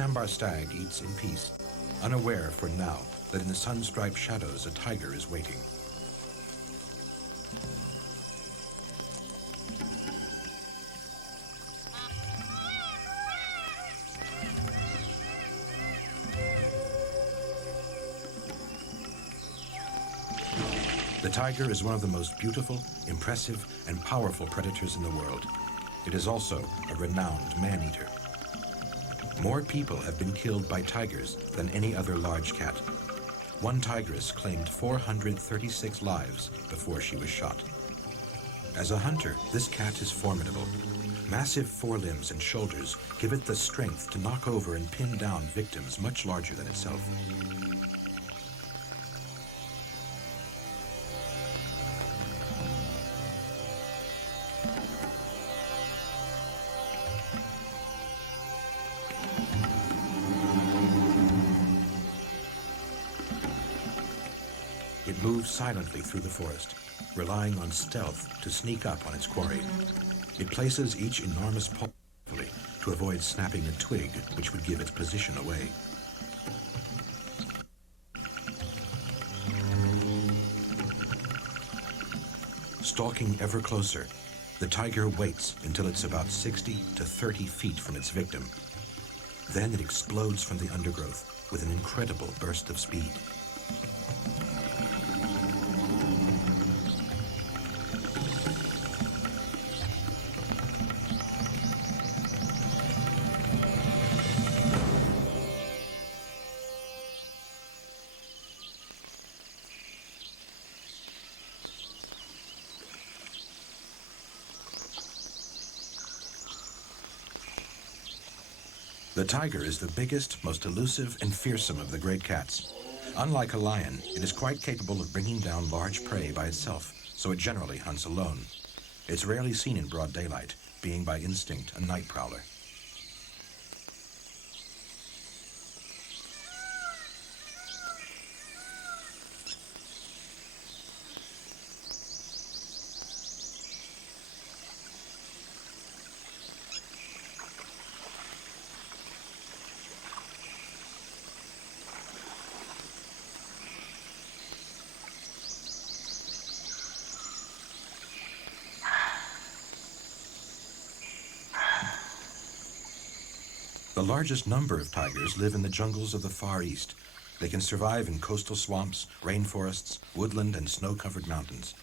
sambar stag eats in peace, unaware for now that in the sun-striped shadows a tiger is waiting. The tiger is one of the most beautiful, impressive, and powerful predators in the world. It is also a renowned man-eater. More people have been killed by tigers than any other large cat. One tigress claimed 436 lives before she was shot. As a hunter, this cat is formidable. Massive forelimbs and shoulders give it the strength to knock over and pin down victims much larger than itself. It moves silently through the forest, relying on stealth to sneak up on its quarry. It places each enormous paw carefully to avoid snapping a twig, which would give its position away. Stalking ever closer, the tiger waits until it's about 60 to 30 feet from its victim. Then it explodes from the undergrowth with an incredible burst of speed. The tiger is the biggest, most elusive, and fearsome of the great cats. Unlike a lion, it is quite capable of bringing down large prey by itself, so it generally hunts alone. It's rarely seen in broad daylight, being by instinct a night prowler. The largest number of tigers live in the jungles of the Far East. They can survive in coastal swamps, rainforests, woodland, and snow-covered mountains.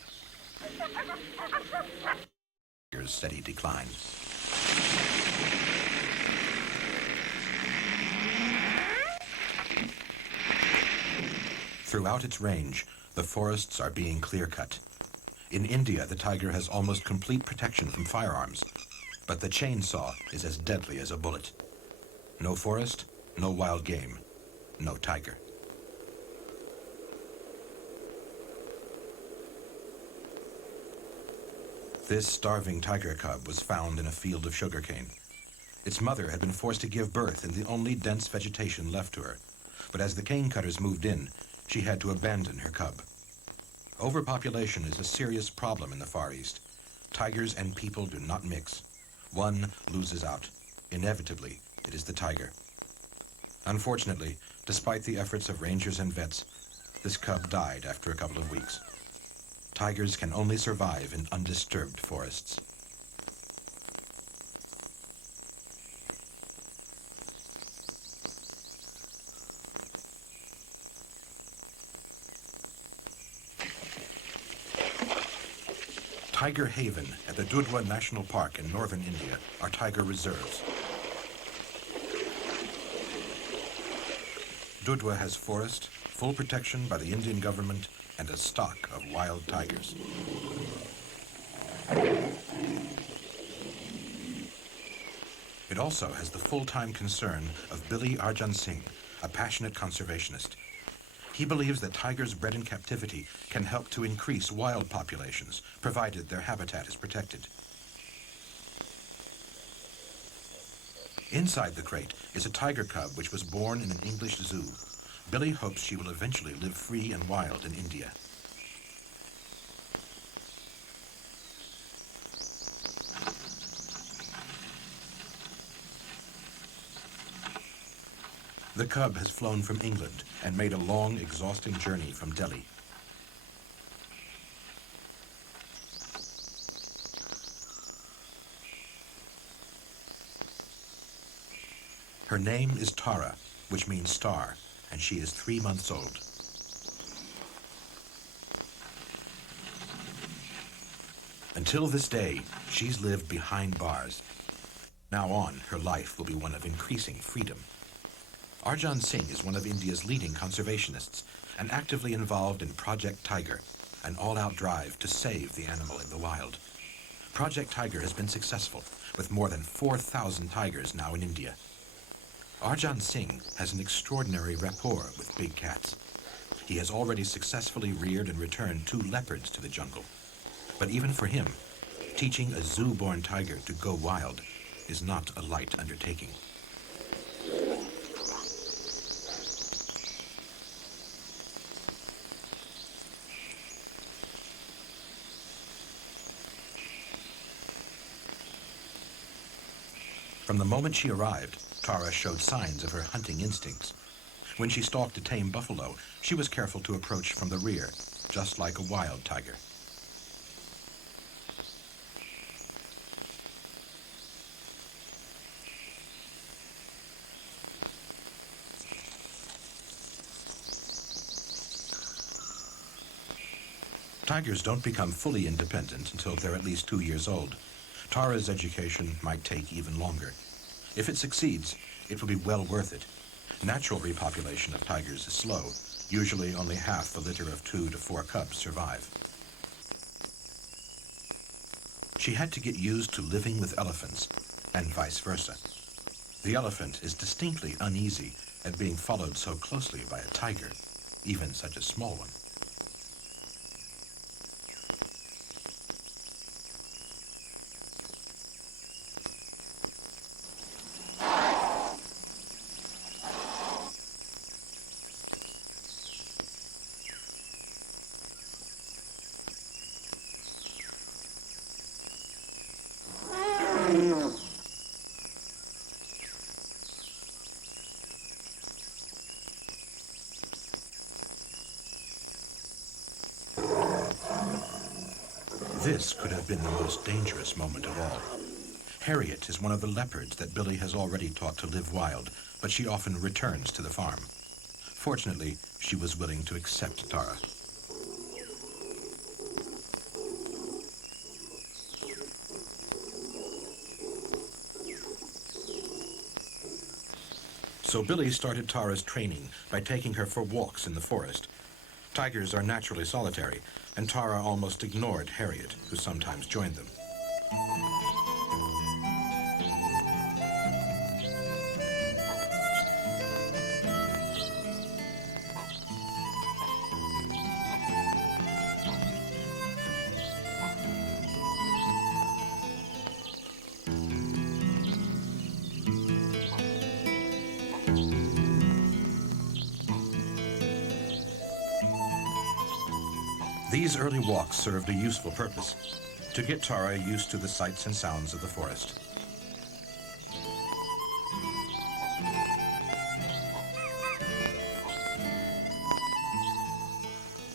Tiger's steady decline. Throughout its range, the forests are being clear-cut. In India, the tiger has almost complete protection from firearms, but the chainsaw is as deadly as a bullet. No forest, no wild game, no tiger. This starving tiger cub was found in a field of sugarcane. Its mother had been forced to give birth in the only dense vegetation left to her, but as the cane cutters moved in, she had to abandon her cub. Overpopulation is a serious problem in the Far East. Tigers and people do not mix. One loses out. Inevitably, it is the tiger. Unfortunately, despite the efforts of rangers and vets, this cub died after a couple of weeks. Tigers can only survive in undisturbed forests. Tiger Haven at the Dudhwa National Park in northern India are tiger reserves. Dudhwa has forest, full protection by the Indian government, and a stock of wild tigers. It also has the full-time concern of Billy Arjan Singh, a passionate conservationist. He believes that tigers bred in captivity can help to increase wild populations, provided their habitat is protected. Inside the crate is a tiger cub which was born in an English zoo. Billy hopes she will eventually live free and wild in India. The cub has flown from England and made a long, exhausting journey from Delhi. Her name is Tara, which means star, and she is 3 months old. Until this day, she's lived behind bars. Now on, her life will be one of increasing freedom. Arjan Singh is one of India's leading conservationists and actively involved in Project Tiger, an all-out drive to save the animal in the wild. Project Tiger has been successful, with more than 4,000 tigers now in India. Arjan Singh has an extraordinary rapport with big cats. He has already successfully reared and returned 2 leopards to the jungle. But even for him, teaching a zoo-born tiger to go wild is not a light undertaking. From the moment she arrived, Tara showed signs of her hunting instincts. When she stalked a tame buffalo, she was careful to approach from the rear, just like a wild tiger. Tigers don't become fully independent until they're at least 2 years old. Tara's education might take even longer. If it succeeds, it will be well worth it. Natural repopulation of tigers is slow. Usually only half the litter of 2 to 4 cubs survive. She had to get used to living with elephants, and vice versa. The elephant is distinctly uneasy at being followed so closely by a tiger, even such a small one. This could have been the most dangerous moment of all. Harriet is one of the leopards that Billy has already taught to live wild, but she often returns to the farm. Fortunately, she was willing to accept Tara. So Billy started Tara's training by taking her for walks in the forest. Tigers are naturally solitary, and Tara almost ignored Harriet, who sometimes joined them. These early walks served a useful purpose, to get Tara used to the sights and sounds of the forest.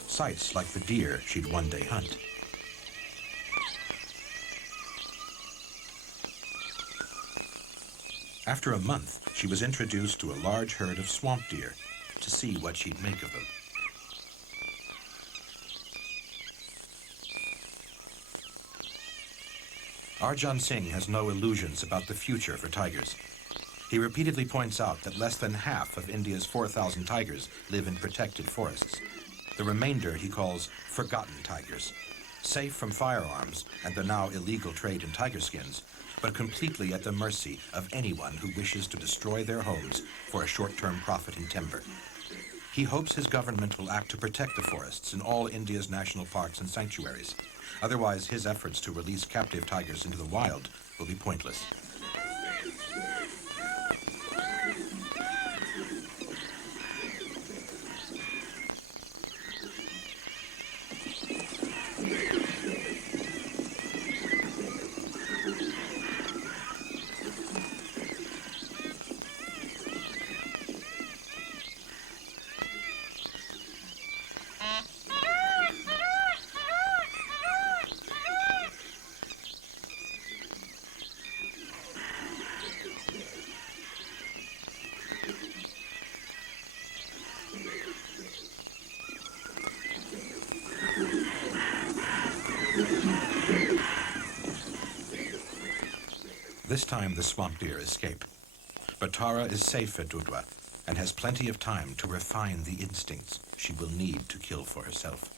Sights like the deer she'd one day hunt. After a month, she was introduced to a large herd of swamp deer to see what she'd make of them. Arjan Singh has no illusions about the future for tigers. He repeatedly points out that less than half of India's 4,000 tigers live in protected forests. The remainder he calls forgotten tigers, safe from firearms and the now illegal trade in tiger skins, but completely at the mercy of anyone who wishes to destroy their homes for a short-term profit in timber. He hopes his government will act to protect the forests in all India's national parks and sanctuaries. Otherwise, his efforts to release captive tigers into the wild will be pointless. This time the swamp deer escape. But Tara is safe at Dudwa and has plenty of time to refine the instincts she will need to kill for herself.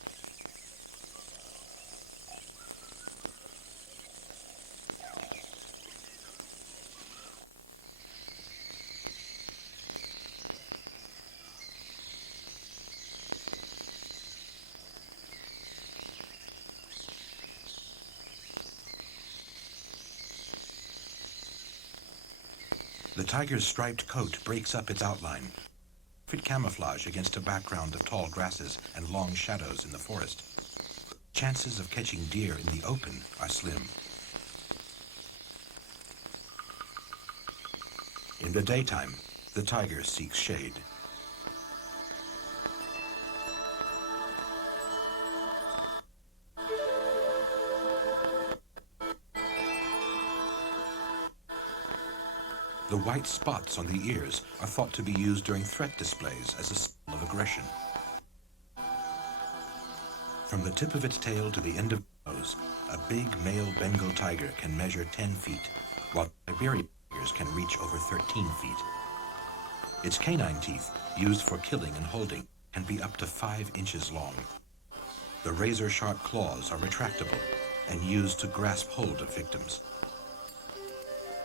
The tiger's striped coat breaks up its outline, perfect camouflage against a background of tall grasses and long shadows in the forest. Chances of catching deer in the open are slim. In the daytime, the tiger seeks shade. The white spots on the ears are thought to be used during threat displays as a symbol of aggression. From the tip of its tail to the end of its nose, a big male Bengal tiger can measure 10 feet, while Siberian tigers can reach over 13 feet. Its canine teeth, used for killing and holding, can be up to 5 inches long. The razor-sharp claws are retractable and used to grasp hold of victims.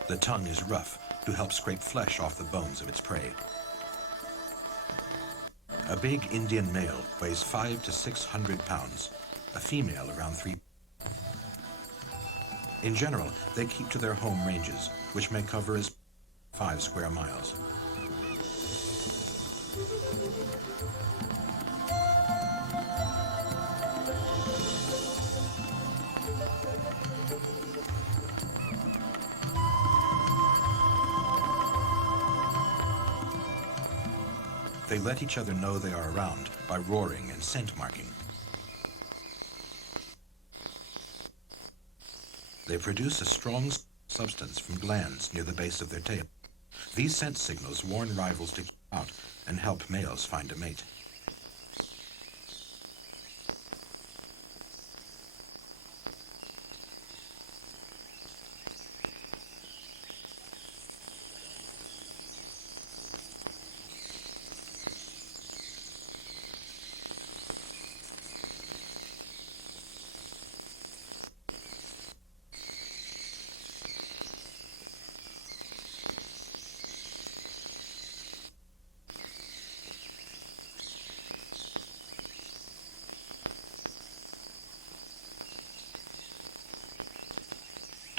The tongue is rough to help scrape flesh off the bones of its prey. A big Indian male weighs 500 to 600 pounds, a female around 3. In general, they keep to their home ranges, which may cover as 5 square miles. They let each other know they are around by roaring and scent marking. They produce a strong substance from glands near the base of their tail. These scent signals warn rivals to keep out and help males find a mate.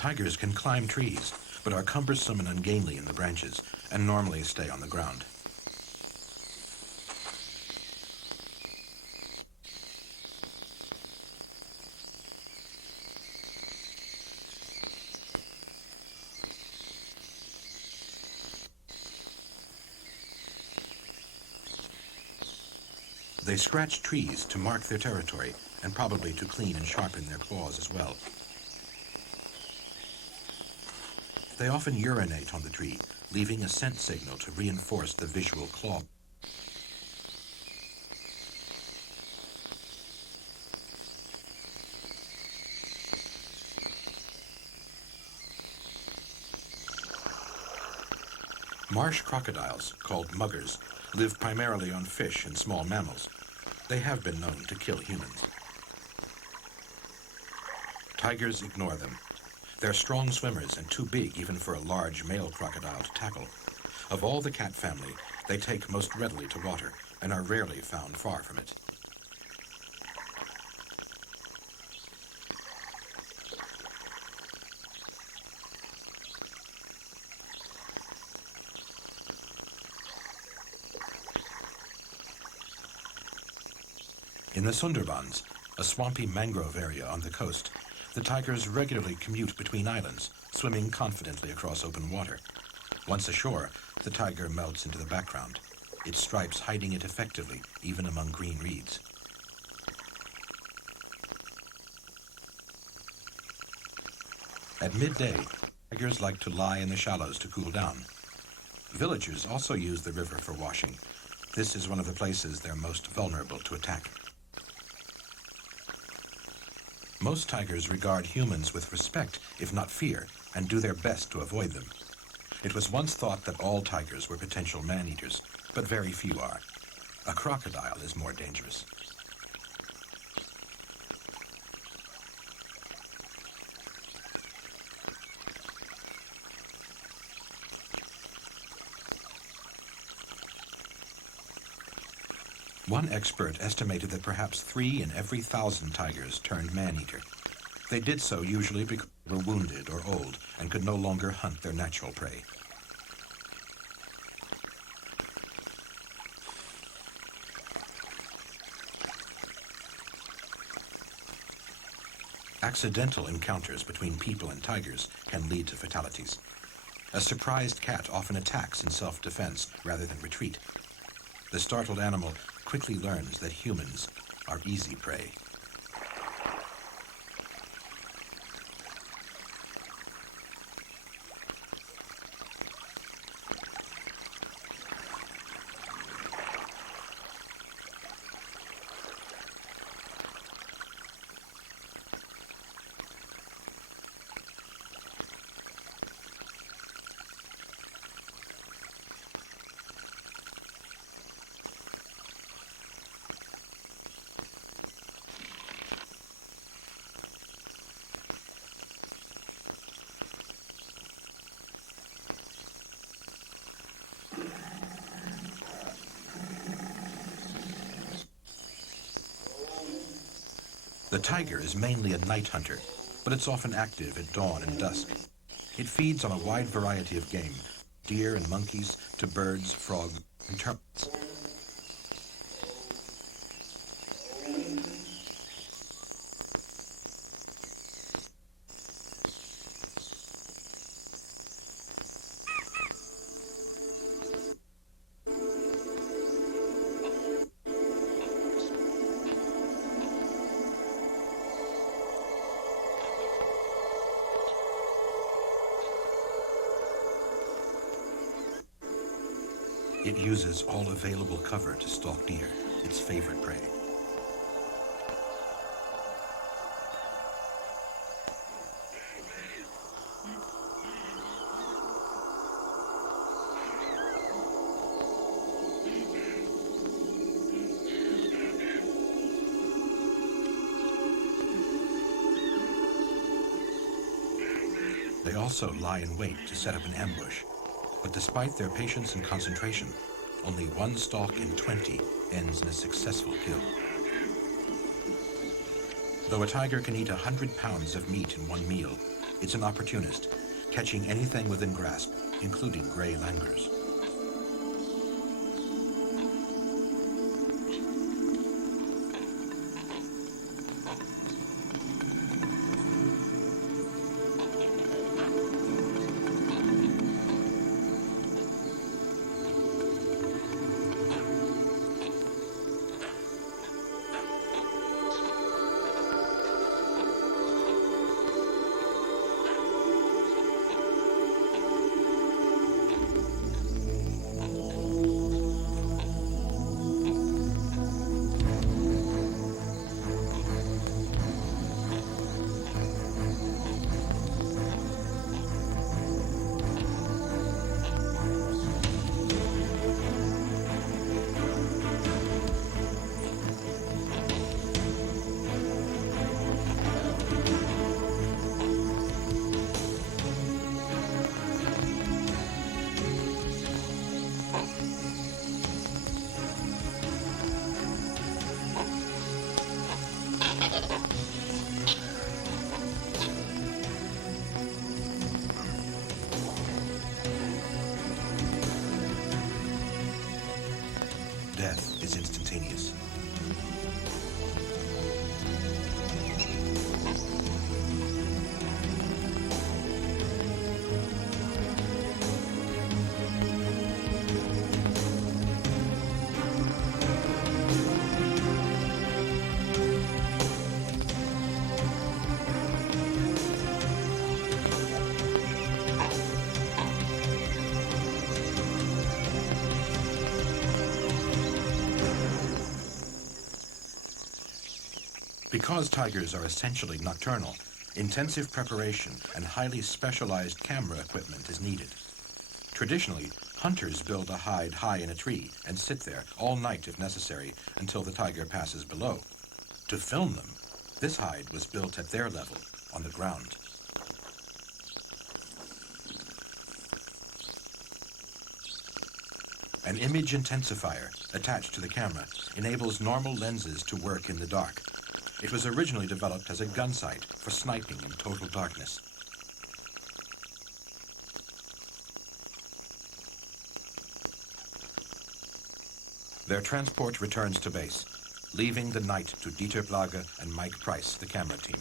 Tigers can climb trees, but are cumbersome and ungainly in the branches, and normally stay on the ground. They scratch trees to mark their territory, and probably to clean and sharpen their claws as well. They often urinate on the tree, leaving a scent signal to reinforce the visual claw. Marsh crocodiles, called muggers, live primarily on fish and small mammals. They have been known to kill humans. Tigers ignore them. They're strong swimmers and too big even for a large male crocodile to tackle. Of all the cat family, they take most readily to water and are rarely found far from it. In the Sundarbans, a swampy mangrove area on the coast, the tigers regularly commute between islands, swimming confidently across open water. Once ashore, the tiger melts into the background, its stripes hiding it effectively, even among green reeds. At midday, tigers like to lie in the shallows to cool down. Villagers also use the river for washing. This is one of the places they're most vulnerable to attack. Most tigers regard humans with respect, if not fear, and do their best to avoid them. It was once thought that all tigers were potential man-eaters, but very few are. A crocodile is more dangerous. One expert estimated that perhaps 3 in every 1,000 tigers turned man-eater. They did so usually because they were wounded or old and could no longer hunt their natural prey. Accidental encounters between people and tigers can lead to fatalities. A surprised cat often attacks in self-defense rather than retreat. The startled animal quickly learns that humans are easy prey. The tiger is mainly a night hunter, but it's often active at dawn and dusk. It feeds on a wide variety of game, deer and monkeys to birds, frogs, and termites. It uses all available cover to stalk deer, its favorite prey. They also lie in wait to set up an ambush. But despite their patience and concentration, only one stalk in 20 ends in a successful kill. Though a tiger can eat 100 pounds of meat in one meal, it's an opportunist, catching anything within grasp, including gray langurs. Death is instantaneous. Because tigers are essentially nocturnal, Intensive preparation and highly specialized camera equipment is needed. Traditionally, hunters build a hide high in a tree and sit there all night if necessary until the tiger passes below. To film them, this hide was built at their level, on the ground. An image intensifier attached to the camera enables normal lenses to work in the dark. It was originally developed as a gun sight for sniping in total darkness. Their transport returns to base, leaving the night to Dieter Blage and Mike Price, the camera team.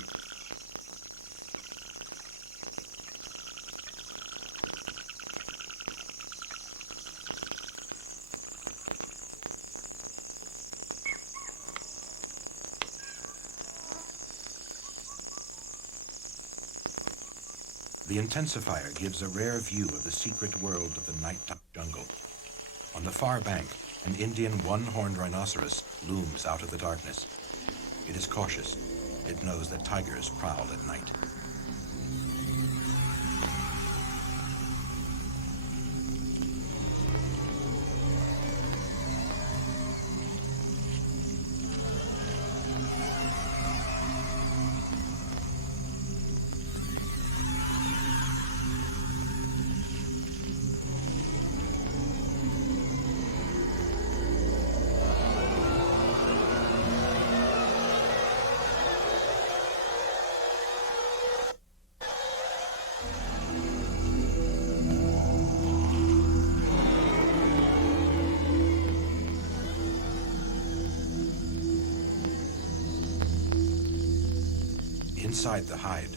The intensifier gives a rare view of the secret world of the nighttime jungle. On the far bank, an Indian one-horned rhinoceros looms out of the darkness. It is cautious. It knows that tigers prowl at night. Inside the hide,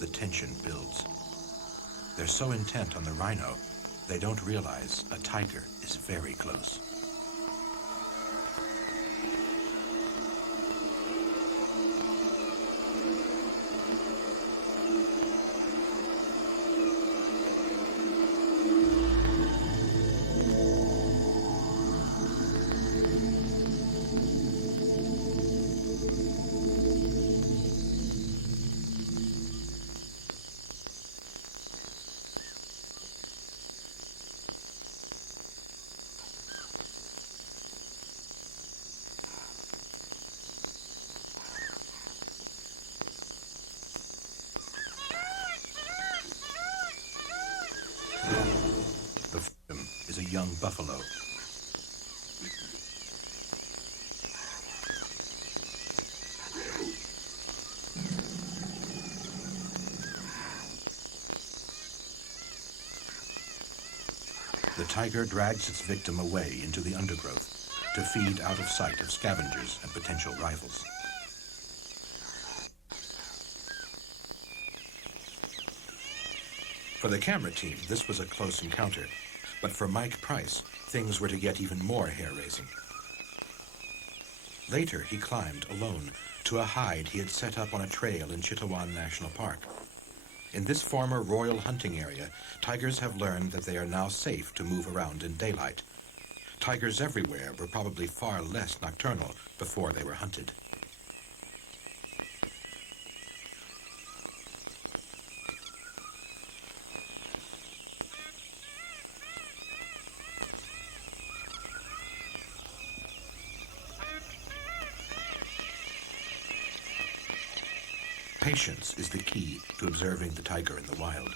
the tension builds. They're so intent on the rhino, they don't realize a tiger is very close. The victim is a young buffalo. The tiger drags its victim away into the undergrowth to feed out of sight of scavengers and potential rivals. For the camera team, this was a close encounter, but for Mike Price, things were to get even more hair-raising. Later, he climbed alone to a hide he had set up on a trail in Chittawan National Park. In this former royal hunting area, tigers have learned that they are now safe to move around in daylight. Tigers everywhere were probably far less nocturnal before they were hunted. Patience is the key to observing the tiger in the wild.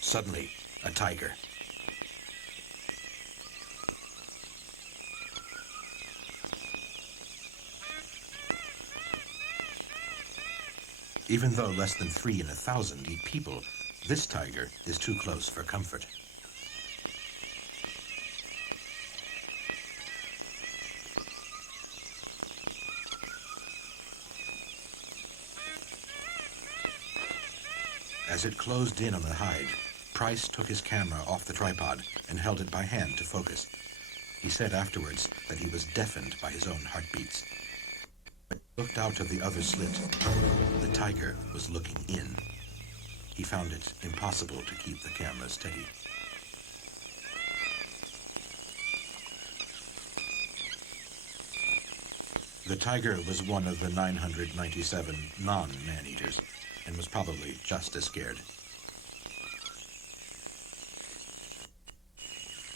Suddenly, a tiger. Even though less than 3 in 1,000 eat people, this tiger is too close for comfort. As it closed in on the hide, Price took his camera off the tripod and held it by hand to focus. He said afterwards that he was deafened by his own heartbeats. But he looked out of the other slit. The tiger was looking in. He found it impossible to keep the camera steady. The tiger was one of the 997 non-man-eaters and was probably just as scared.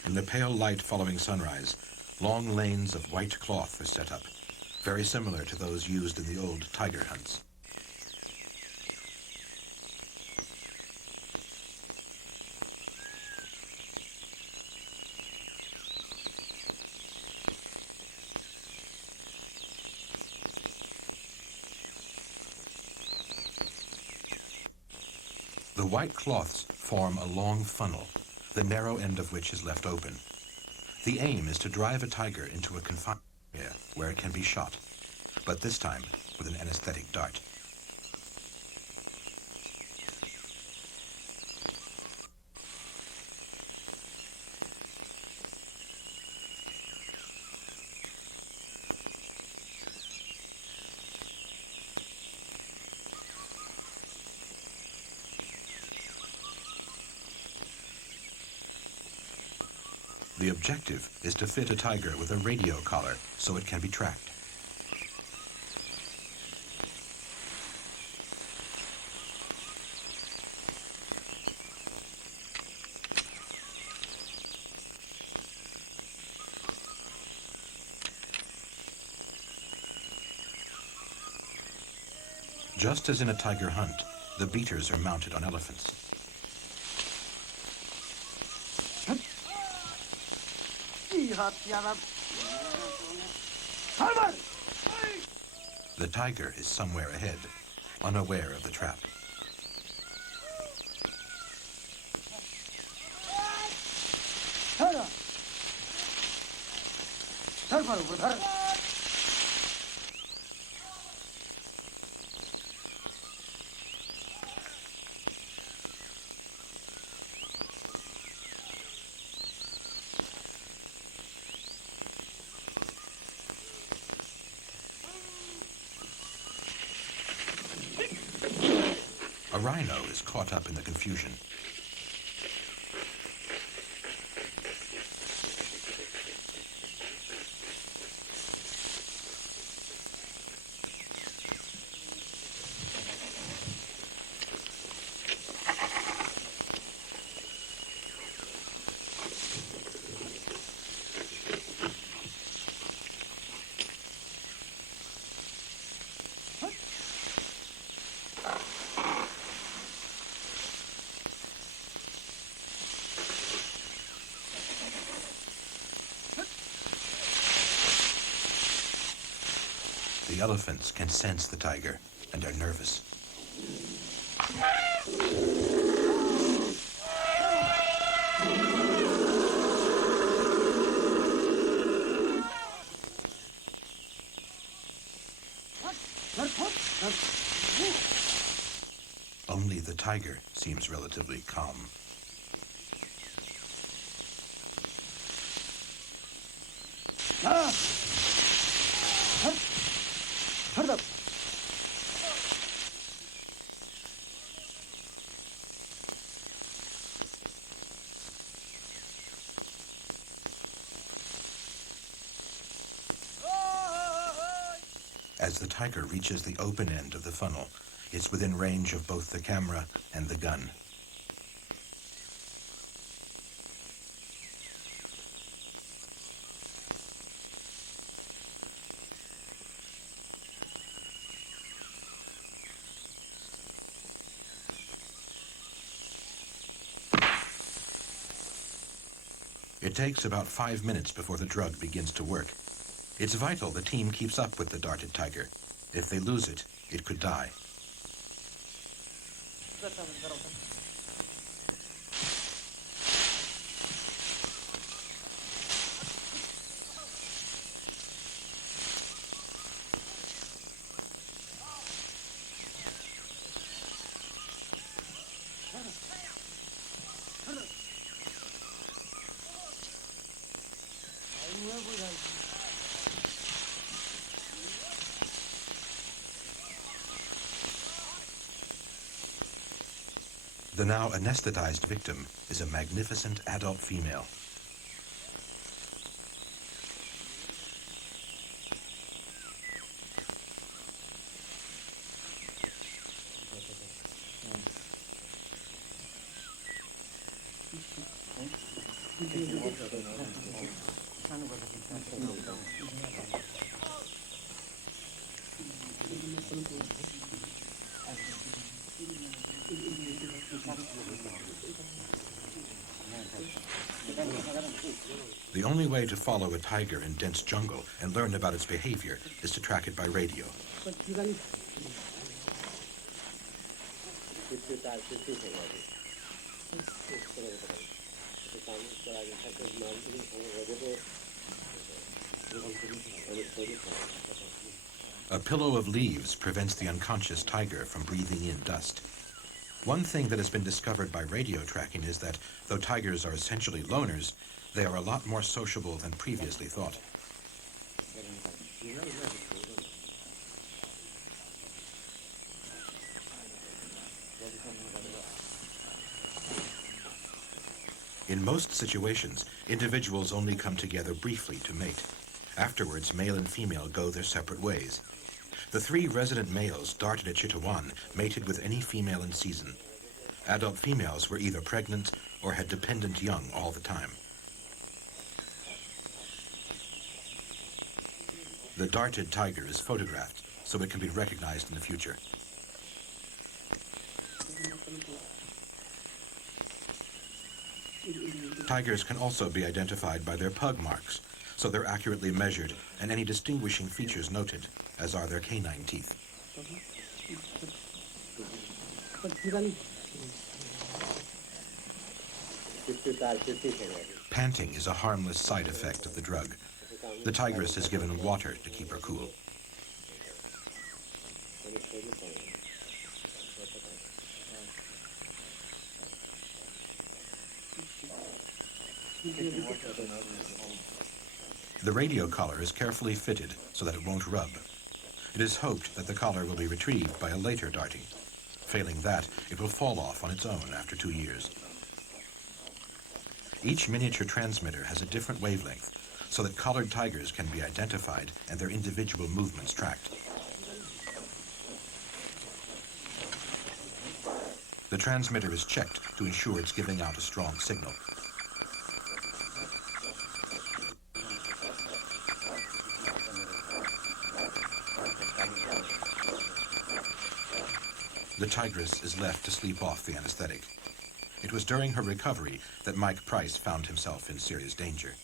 In the pale light following sunrise, long lanes of white cloth are set up, very similar to those used in the old tiger hunts. The white cloths form a long funnel, the narrow end of which is left open. The aim is to drive a tiger into a confined area where it can be shot, but this time with an anesthetic dart. The objective is to fit a tiger with a radio collar so it can be tracked. Just as in a tiger hunt, the beaters are mounted on elephants. The tiger is somewhere ahead, unaware of the trap. A rhino is caught up in the confusion. The elephants can sense the tiger and are nervous. Only the tiger seems relatively calm. As the tiger reaches the open end of the funnel, it's within range of both the camera and the gun. It takes about 5 minutes before the drug begins to work. It's vital the team keeps up with the darted tiger. If they lose it, it could die. The now anesthetized victim is a magnificent adult female. The only way to follow a tiger in dense jungle and learn about its behavior is to track it by radio. A pillow of leaves prevents the unconscious tiger from breathing in dust. One thing that has been discovered by radio tracking is that, though tigers are essentially loners, they are a lot more sociable than previously thought. In most situations, individuals only come together briefly to mate. Afterwards, male and female go their separate ways. The 3 resident males darted at Chitawan mated with any female in season. Adult females were either pregnant or had dependent young all the time. The darted tiger is photographed so it can be recognized in the future. Tigers can also be identified by their pug marks, so they're accurately measured and any distinguishing features noted, as are their canine teeth. Panting is a harmless side effect of the drug. The tigress is given water to keep her cool. The radio collar is carefully fitted so that it won't rub. It is hoped that the collar will be retrieved by a later darting. Failing that, it will fall off on its own after 2 years. Each miniature transmitter has a different wavelength, so that collared tigers can be identified and their individual movements tracked. The transmitter is checked to ensure it's giving out a strong signal. The tigress is left to sleep off the anesthetic. It was during her recovery that Mike Price found himself in serious danger.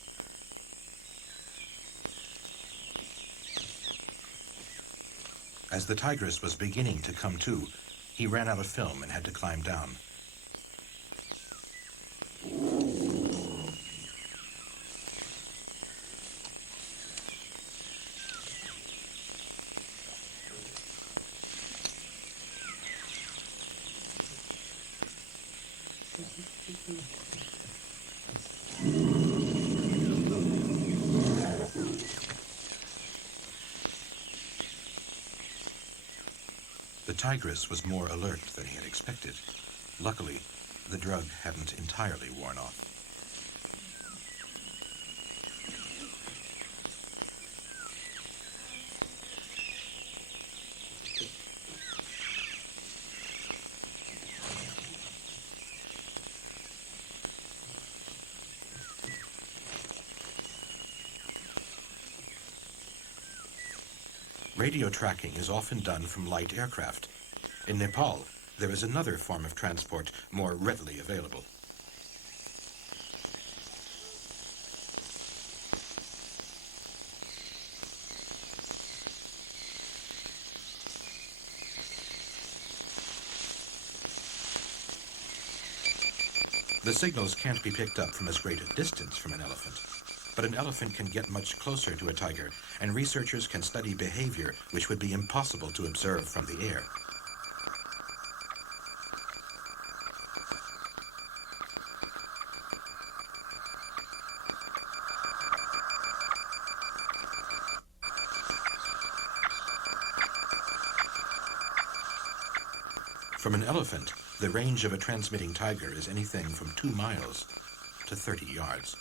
As the tigress was beginning to come to, he ran out of film and had to climb down. The tigress was more alert than he had expected. Luckily, the drug hadn't entirely worn off. Radio tracking is often done from light aircraft. In Nepal, there is another form of transport more readily available. The signals can't be picked up from as great a distance from an elephant. But an elephant can get much closer to a tiger, and researchers can study behavior which would be impossible to observe from the air. From an elephant, the range of a transmitting tiger is anything from 2 miles to 30 yards.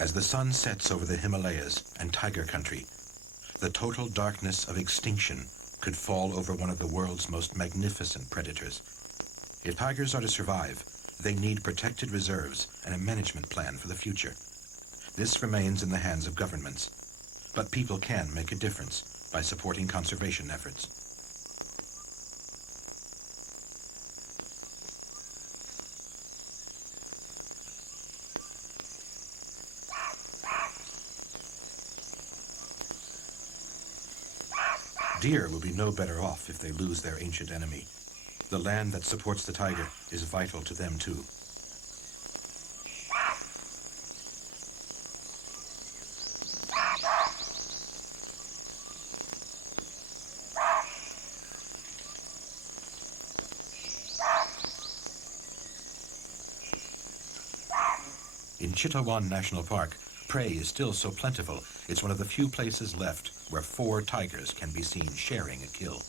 As the sun sets over the Himalayas and tiger country, the total darkness of extinction could fall over one of the world's most magnificent predators. If tigers are to survive, they need protected reserves and a management plan for the future. This remains in the hands of governments, but people can make a difference by supporting conservation efforts. Deer will be no better off if they lose their ancient enemy. The land that supports the tiger is vital to them too. In Chitawan National Park, prey is still so plentiful, it's one of the few places left where 4 tigers can be seen sharing a kill.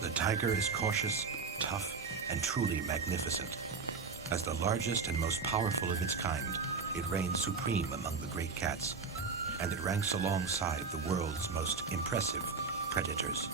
The tiger is cautious, tough, and truly magnificent. As the largest and most powerful of its kind, it reigns supreme among the great cats, and it ranks alongside the world's most impressive predators.